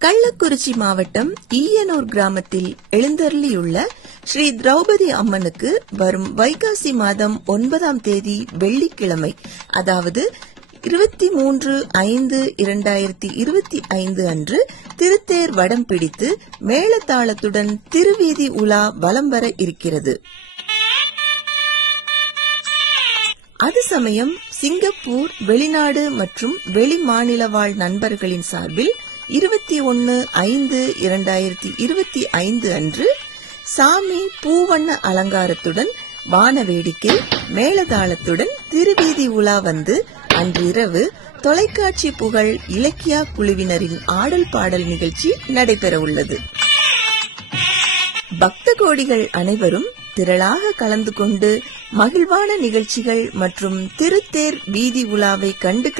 கள்ளக்குறிச்சி மாவட்டம் ஈயனூர் கிராமத்தில் எழுந்தருளியுள்ள ஸ்ரீ திரௌபதி அம்மனுக்கு வரும் வைகாசி மாதம் 9ஆம் தேதி வெள்ளிக்கிழமை, அதாவது 23/5/2025 அன்று திருத்தேர் வடம் பிடித்து மேளதாளத்துடன் திருவீதி உலா வலம் வர இருக்கிறது. அது சமயம் சிங்கப்பூர், வெளிநாடு மற்றும் வெளி மாநில வாழ் நண்பர்களின் சார்பில் 21/5/2025 அன்று சாமி பூவண்ண அலங்காரத்துடன் வான வேடிக்கை மேளதாளத்துடன் திருவீதி உலா வந்து அன்று இரவு தொலைக்காட்சி புகழ் இலக்கியா குழுவினரின் ஆடல் பாடல் நிகழ்ச்சி நடைபெற உள்ளது. பக்த கோடிகள் அனைவரும் திரளாக கலந்து கொண்டு மகிழ்வான நிகழ்ச்சிகள் மற்றும் திருத்தேர் வீதி உலாவை கண்டு